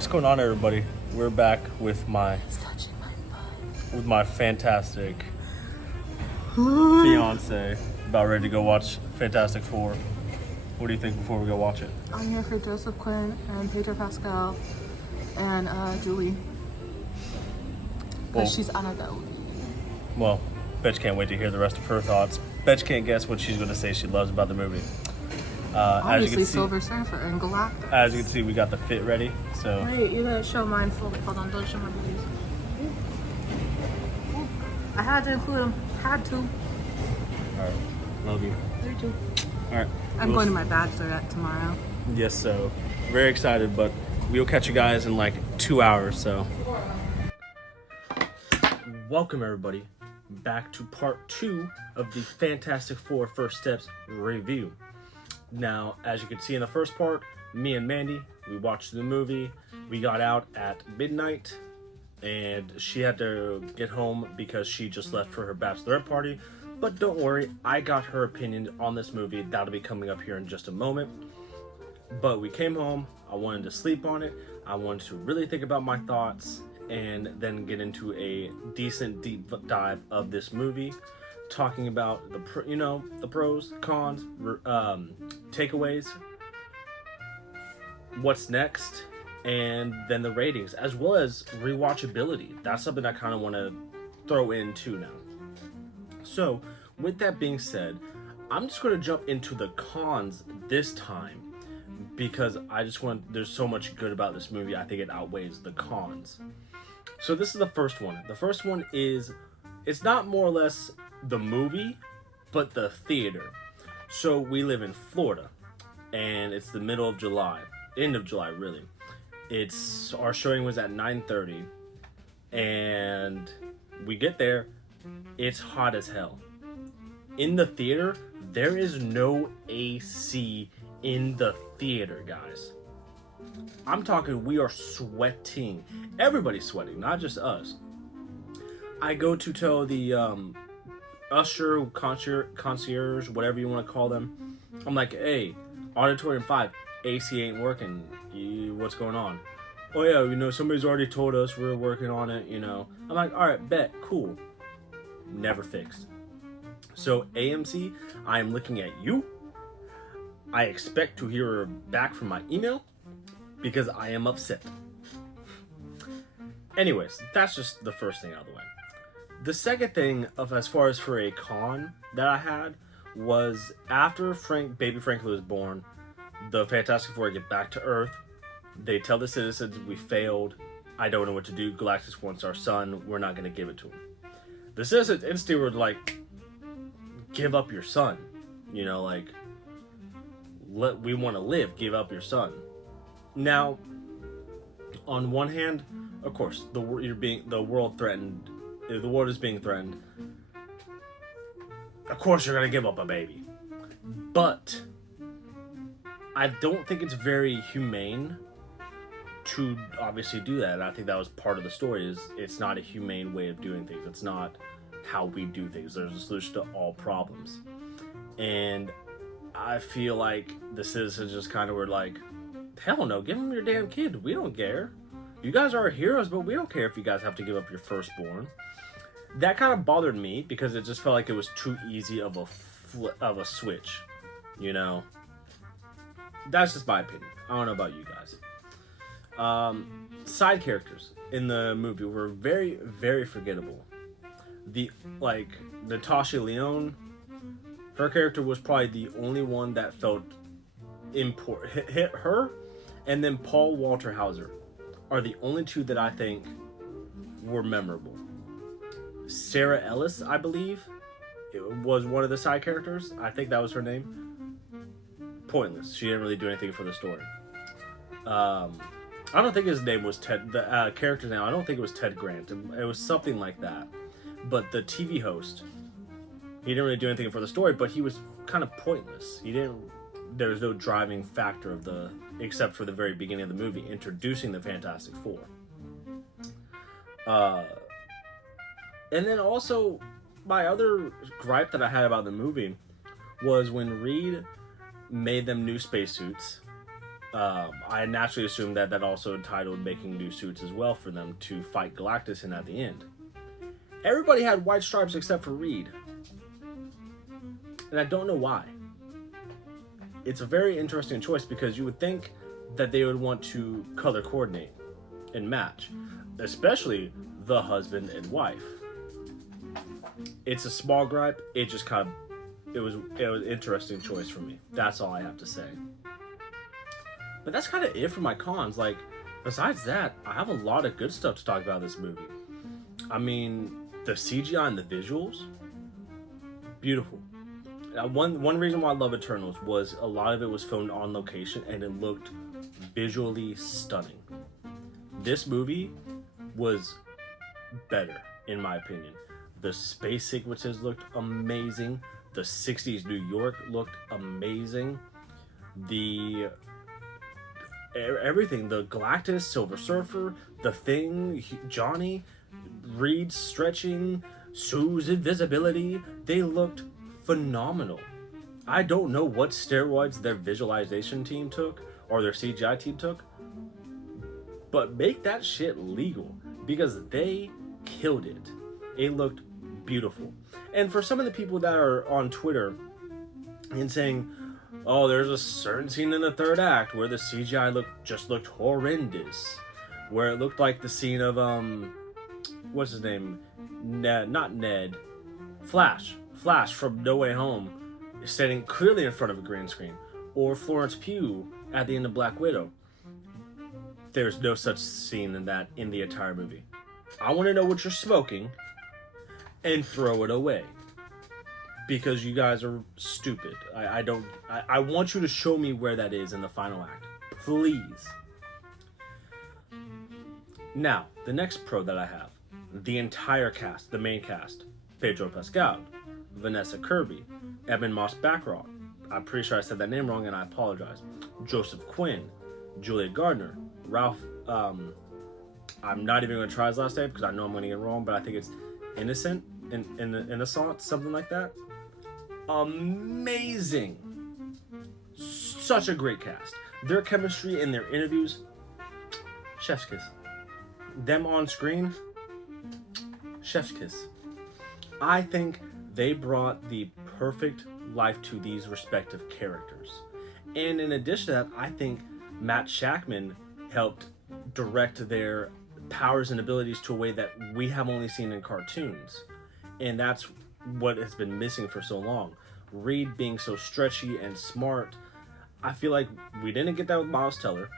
What's going on, everybody? We're back with my fantastic fiance, about ready to go watch Fantastic Four. What do you think before we go watch it? I'm here for Joseph Quinn and Pedro Pascal and Julie. Well, Because she's Annabelle. Well, Betch can't wait to hear the rest of her thoughts. Betch can't guess what she's going to say she loves about the movie. Obviously, Silver Surfer and Galactus. As you can see, we got the fit ready. So Wait, you gotta show mine fully. Hold on, don't show my boobies. I had to include them. Had to. all right, love you. There too. All right, I'm going to my bachelorette tomorrow. Yes, so very excited, but we'll catch you guys in like 2 hours. So, welcome everybody back to part 2 of the Fantastic Four First Steps review. Now, as you can see in the first part, me and Mandy, we watched the movie. We got out at midnight, and she had to get home because she just left for her bachelorette party. But don't worry, I got her opinion on this movie. That'll be coming up here in just a moment. But we came home, I wanted to sleep on it. I wanted to really think about my thoughts and then get into a decent deep dive of this movie, talking about the pros, cons, takeaways, what's next, and then the ratings, as well as rewatchability. That's something I kind of want to throw in too now. So, with that being said, I'm just going to jump into the cons this time because there's so much good about this movie. I think it outweighs the cons. So this is the first one. The first one is, it's not more or less the movie, but the theater. So we live in Florida, and it's the middle of July, end of July really. Our showing was at 9:30, and we get there, it's hot as hell. In the theater, there is no AC in the theater, guys. I'm talking, we are sweating. Everybody's sweating, not just us. I go to tell the usher, concierge, whatever you want to call them. I'm like, hey, Auditorium 5, AC ain't working. What's going on? Oh yeah, somebody's already told us, we're working on it, I'm like, all right, bet, cool. Never fixed. So AMC, I am looking at you. I expect to hear back from my email because I am upset. Anyways, that's just the first thing out of the way. The second thing, as far as for a con that I had, was after baby Franklin was born, the Fantastic Four get back to Earth. They tell the citizens, we failed. I don't know what to do. Galactus wants our son. We're not going to give it to him. The citizens instantly were like, give up your son. We want to live. Give up your son. Now, on one hand, of course, the world is being threatened. Of course, you're going to give up a baby. But I don't think it's very humane to obviously do that. And I think that was part of the story, is it's not a humane way of doing things. It's not how we do things. There's a solution to all problems. And I feel like the citizens just kind of were like, hell no, give them your damn kid. We don't care. You guys are our heroes, but we don't care if you guys have to give up your firstborn. That kind of bothered me because it just felt like it was too easy of a switch. That's just my opinion. I don't know about you guys. Side characters in the movie were very, very forgettable. Natasha Lyonne, her character was probably the only one that felt important. Hit her, and then Paul Walter Hauser are the only two that I think were memorable. Sarah Ellis, I believe, was one of the side characters. I think that was her name. Pointless. She didn't really do anything for the story. I don't think his name was Ted. The character now, I don't think it was Ted Grant. It was something like that. But the TV host, he didn't really do anything for the story, but he was kind of pointless. There was no driving factor except for the very beginning of the movie, introducing the Fantastic Four. And then also, my other gripe that I had about the movie was when Reed made them new spacesuits, I naturally assumed that that also entitled making new suits as well for them to fight Galactus in at the end. Everybody had white stripes except for Reed. And I don't know why. It's a very interesting choice because you would think that they would want to color coordinate and match, especially the husband and wife. It's a small gripe. It just kind of, it was an interesting choice for me. That's all I have to say. But that's kind of it for my cons. Like, besides that, I have a lot of good stuff to talk about in this movie. I mean, the CGI and the visuals, beautiful. One reason why I love Eternals was a lot of it was filmed on location and it looked visually stunning. This movie was better, in my opinion. The space sequences looked amazing. The 60s New York looked amazing. Everything, the Galactus, Silver Surfer, the Thing, Johnny, Reed stretching, Sue's invisibility, they looked phenomenal. I don't know what steroids their visualization team took or their CGI team took, but make that shit legal because they killed it. It looked beautiful. And for some of the people that are on Twitter and saying, oh, there's a certain scene in the third act where the CGI looked horrendous, where it looked like the scene of what's his name, not Ned, Flash from No Way Home is standing clearly in front of a green screen, or Florence Pugh at the end of Black Widow. There's no such scene in that in the entire movie. I want to know what you're smoking and throw it away because you guys are stupid. I want you to show me where that is in the final act, please. Now, the next pro that I have, the entire cast, the main cast: Pedro Pascal, Vanessa Kirby, Evan Moss Backraw, I'm pretty sure I said that name wrong and I apologize, Joseph Quinn, Julia Gardner, Ralph, I'm not even going to try his last name because I know I'm going to get it wrong, but I think it's Innocent, Innocent, something like that. Amazing. Such a great cast. Their chemistry in their interviews, chef's kiss. Them on screen, chef's kiss. I think they brought the perfect life to these respective characters. And in addition to that, I think Matt Shakman helped direct their powers and abilities to a way that we have only seen in cartoons. And that's what has been missing for so long. Reed being so stretchy and smart. I feel like we didn't get that with Miles Teller.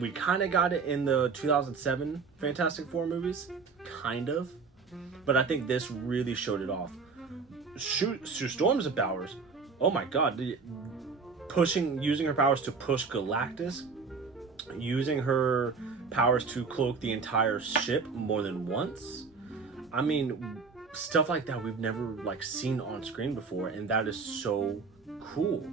We kind of got it in the 2007 Fantastic Four movies. Kind of. But I think this really showed it off. Sue Storm's powers. Oh my god. Using her powers to push Galactus. Using her powers to cloak the entire ship more than once. I mean, stuff like that we've never seen on screen before, and that is so cool.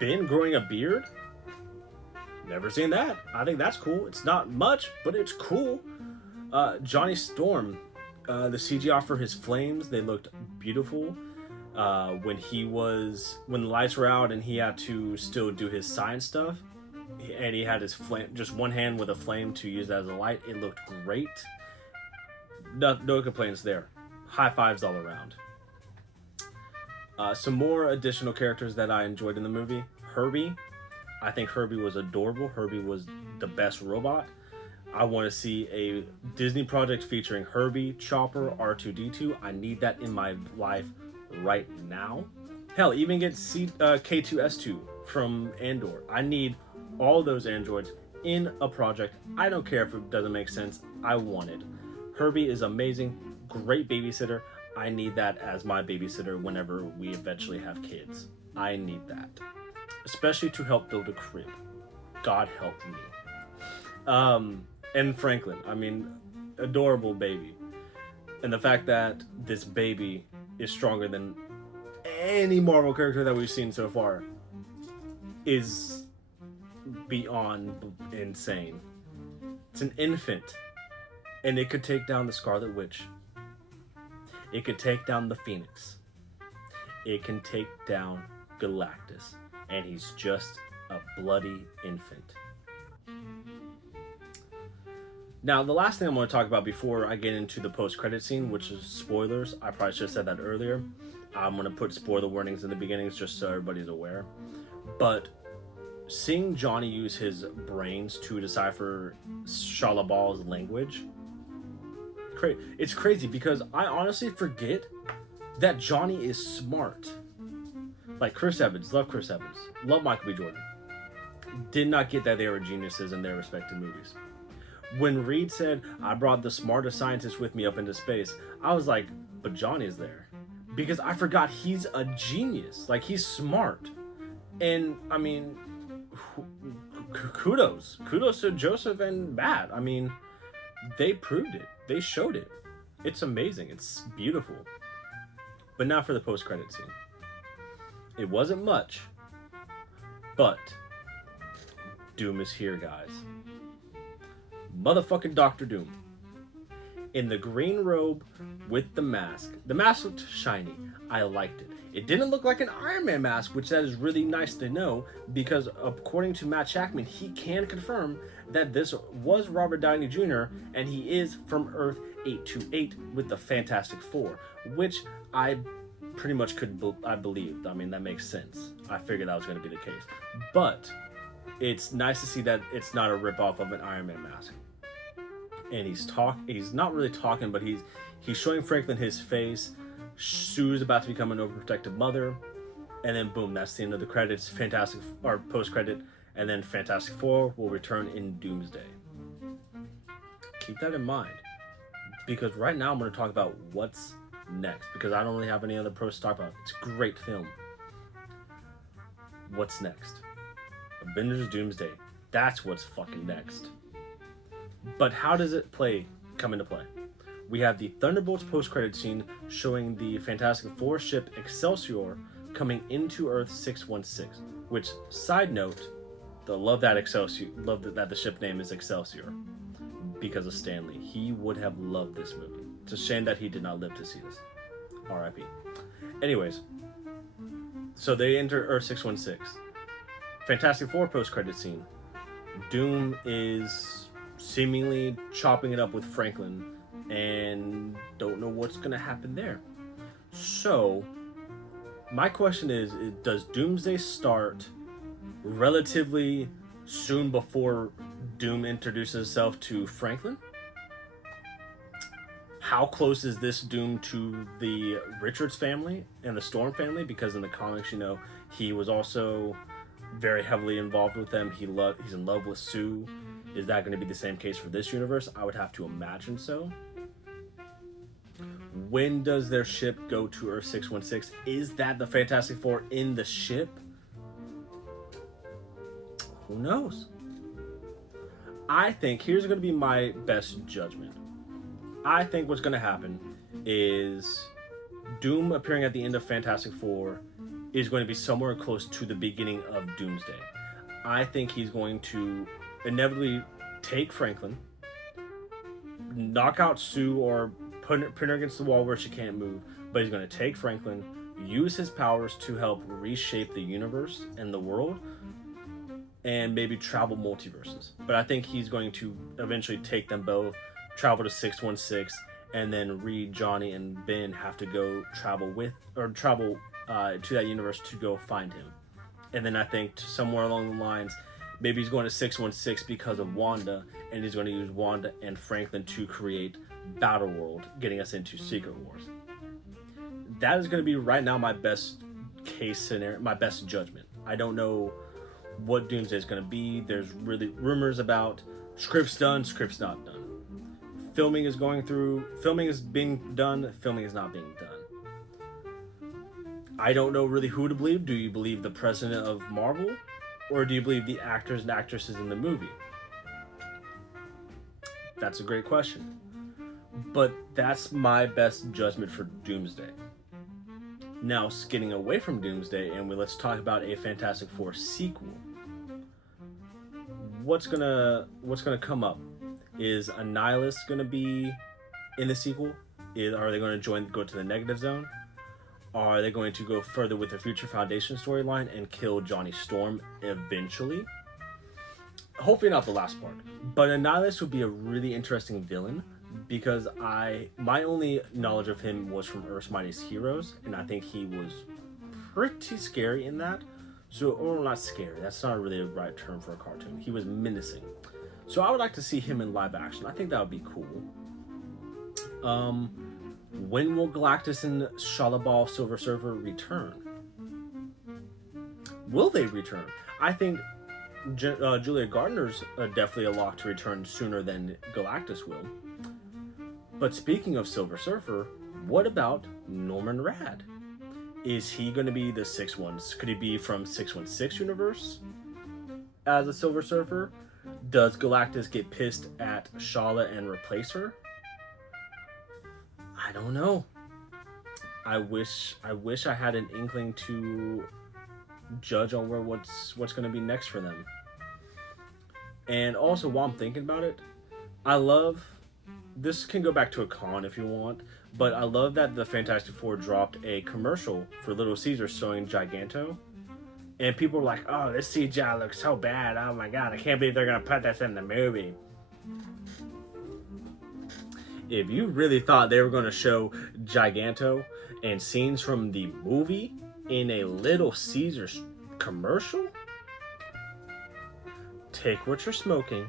Ben growing a beard? Never seen that. I think that's cool. It's not much, but it's cool. Johnny Storm, the CGI for his flames, they looked beautiful. When the lights were out and he had to still do his science stuff, and he had his flame, just one hand with a flame to use as a light, it looked great. No complaints there. High fives all around. Some more additional characters that I enjoyed in the movie. Herbie. I think Herbie was adorable. Herbie was the best robot. I want to see a Disney project featuring Herbie, Chopper, R2-D2. I need that in my life right now. Hell, even get K2S2 from Andor. I need all those androids in a project. I don't care if it doesn't make sense. I want it. Herbie is amazing. Great babysitter. I need that as my babysitter whenever we eventually have kids. I need that. Especially to help build a crib. God help me. And Franklin. I mean, adorable baby. And the fact that this baby is stronger than any Marvel character that we've seen so far is beyond insane. It's an infant. And it could take down the Scarlet Witch. It could take down the Phoenix. It can take down Galactus. and he's just a bloody infant. Now, the last thing I'm going to talk about before I get into the post-credit scene, which is spoilers. I probably should have said that earlier. I'm going to put spoiler warnings in the beginnings just so everybody's aware. But seeing Johnny use his brains to decipher Shalabal's language, it's crazy because I honestly forget that Johnny is smart. Like Chris Evans, love Chris Evans, love Michael B. Jordan. Did not get that they were geniuses in their respective movies. When Reed said, I brought the smartest scientist with me up into space, I was like, but Johnny's there. Because I forgot he's a genius. Like, he's smart. And, I mean, kudos. Kudos to Joseph and Matt. I mean, they proved it. They showed it. It's amazing. It's beautiful. But now for the post-credit scene. It wasn't much, but Doom is here, guys. Motherfucking Dr. Doom. In the green robe with the mask. The mask looked shiny. I liked it. It didn't look like an Iron Man mask, which that is really nice to know, because according to Matt Shackman, he can confirm that this was Robert Downey Jr. and he is from Earth 828 with the Fantastic Four, which I pretty much I believed. I mean, that makes sense. I figured that was going to be the case. But it's nice to see that it's not a ripoff of an Iron Man mask. And he's not really talking, but he's showing Franklin his face. Sue's about to become an overprotective mother. And then boom, that's the end of the credits. Post-credit. And then Fantastic Four will return in Doomsday. Keep that in mind. Because right now I'm going to talk about what's next. Because I don't really have any other pros to talk about. It's a great film. What's next? Avengers Doomsday. That's what's fucking next. But how does it come into play? We have the Thunderbolts post-credit scene showing the Fantastic Four ship Excelsior coming into Earth 616. Which, side note, love that the ship name is Excelsior because of Stanley. He would have loved this movie. It's a shame that he did not live to see this. R.I.P. Anyways, so they enter Earth 616. Fantastic Four post-credit scene. Doom is seemingly chopping it up with Franklin and don't know what's going to happen there. So, my question is, does Doomsday start relatively soon before Doom introduces himself to Franklin? How close is this Doom to the Richards family and the Storm family? Because in the comics, he was also very heavily involved with them. He's in love with Sue. Is that going to be the same case for this universe? I would have to imagine so. When does their ship go to Earth 616? Is that the Fantastic Four in the ship? Who knows? I think here's going to be my best judgment. I think what's going to happen is Doom appearing at the end of Fantastic Four is going to be somewhere close to the beginning of Doomsday. I think he's going to inevitably take Franklin, knock out Sue or put her against the wall where she can't move, but he's going to take Franklin, use his powers to help reshape the universe and the world, and maybe travel multiverses. But I think he's going to eventually take them both, travel to 616, and then Reed, Johnny, and Ben have to go travel to that universe to go find him. And then I think somewhere along the lines, maybe he's going to 616 because of Wanda, and he's going to use Wanda and Franklin to create Battle World, getting us into Secret Wars. That is going to be right now my best case scenario, my best judgment. I don't know what Doomsday is going to be. There's really rumors about scripts done, scripts not done. Filming is being done, filming is not being done. I don't know really who to believe. Do you believe the president of Marvel? Or do you believe the actors and actresses in the movie? That's a great question. But that's my best judgment for Doomsday. Now, getting away from Doomsday, and let's talk about a Fantastic Four sequel. What's gonna come up? Is Annihilus gonna be in the sequel? Are they gonna go to the negative zone? Are they going to go further with the Future Foundation storyline and kill Johnny Storm eventually? Hopefully not the last part. But Annihilus would be a really interesting villain because my only knowledge of him was from Earth's Mightiest Heroes, and I think he was pretty scary in that. So, or not scary, that's not really the right term for a cartoon. He was menacing. So I would like to see him in live action. I think that would be cool. When will Galactus and Shalabal Silver Surfer return? Will they return? I think Julia Gardner's definitely a lock to return sooner than Galactus will. But speaking of Silver Surfer, what about Norman Rad? Is he going to be the 616? Could he be from 616 universe as a Silver Surfer? Does Galactus get pissed at Shala and replace her? I don't know. I wish I had an inkling to judge on what's going to be next for them. And also, while I'm thinking about it, I love, this can go back to a con if you want, but I love that the Fantastic Four dropped a commercial for Little Caesar showing Giganto. And people were like, oh, this CGI looks so bad. Oh my god, I can't believe they're going to put this in the movie. If you really thought they were going to show Giganto and scenes from the movie in a Little Caesars commercial, take what you're smoking,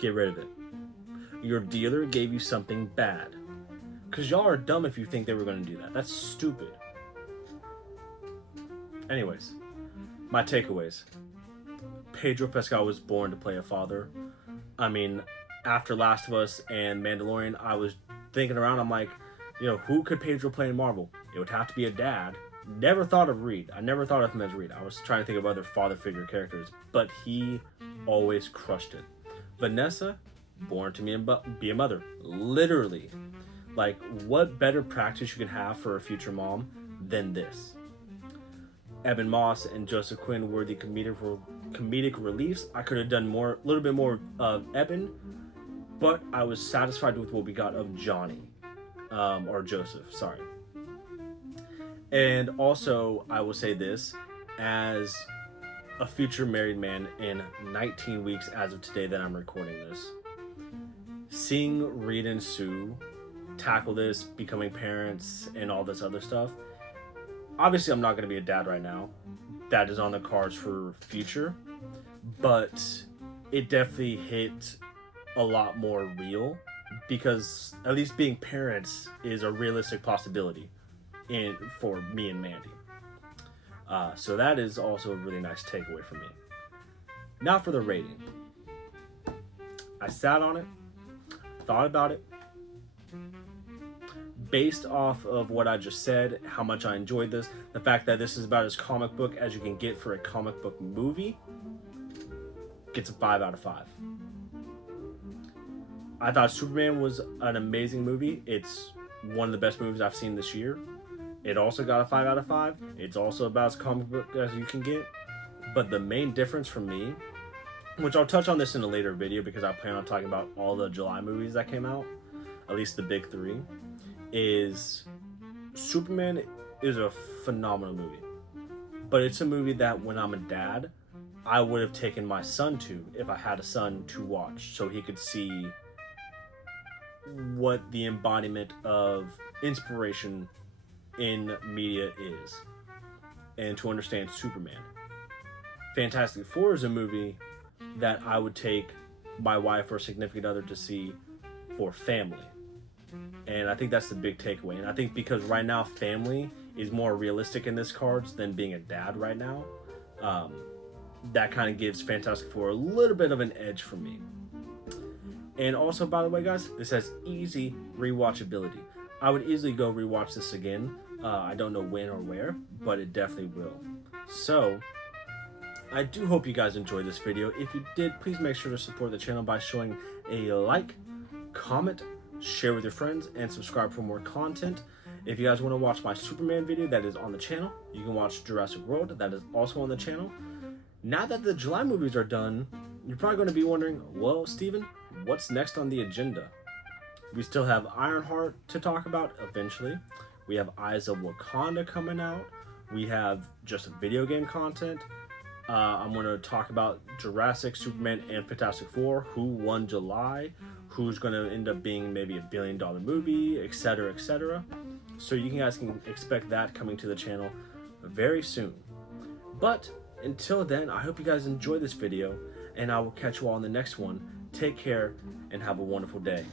get rid of it. Your dealer gave you something bad. Because y'all are dumb if you think they were going to do that. That's stupid. Anyways, my takeaways. Pedro Pascal was born to play a father. I mean, after Last of Us and Mandalorian, I was thinking around, I'm like, who could Pedro play in Marvel? It would have to be a dad. Never thought of Reed. I never thought of him as Reed. I was trying to think of other father figure characters, but he always crushed it. Vanessa, born to be a mother. Literally. Like, what better practice you can have for a future mom than this? Ebon Moss and Joseph Quinn were the comedic reliefs. I could have done a little bit more of Ebon, but I was satisfied with what we got of Johnny, or Joseph, sorry. And also, I will say this, as a future married man in 19 weeks as of today that I'm recording this, seeing Reed and Sue tackle this, becoming parents, and all this other stuff, obviously I'm not going to be a dad right now. That is on the cards for future, but it definitely hit a lot more real because at least being parents is a realistic possibility for me and Mandy. So that is also a really nice takeaway for me. Now for the rating. I sat on it, thought about it. Based off of what I just said, how much I enjoyed this, the fact that this is about as comic book as you can get for a comic book movie, gets a 5 out of 5. I thought Superman was an amazing movie. It's one of the best movies I've seen this year. It also got a 5 out of 5. It's also about as comic book as you can get. But the main difference for me, which I'll touch on this in a later video because I plan on talking about all the July movies that came out, at least the big 3, is Superman is a phenomenal movie. But it's a movie that when I'm a dad, I would have taken my son to, if I had a son, to watch so he could see what the embodiment of inspiration in media is and to understand Superman. Fantastic Four is a movie that I would take my wife or significant other to see for family. And I think that's the big takeaway. And I think because right now family is more realistic in this cards than being a dad right now, that kind of gives Fantastic Four a little bit of an edge for me. And also, by the way, guys, this has easy rewatchability. I would easily go rewatch this again. I don't know when or where, but it definitely will. So, I do hope you guys enjoyed this video. If you did, please make sure to support the channel by showing a like, comment, share with your friends, and subscribe for more content. If you guys want to watch my Superman video, that is on the channel. You can watch Jurassic World, that is also on the channel. Now that the July movies are done, you're probably going to be wondering, well, Steven, what's next on the agenda? We still have Ironheart to talk about eventually. We have Eyes of Wakanda coming out. We have just video game content. I'm going to talk about Jurassic, Superman, and Fantastic Four, who won July, who's going to end up being maybe a $1 billion movie, etc., etc. So you guys can expect that coming to the channel very soon. But until then, I hope you guys enjoy this video, and I will catch you all in the next one. Take care, and have a wonderful day.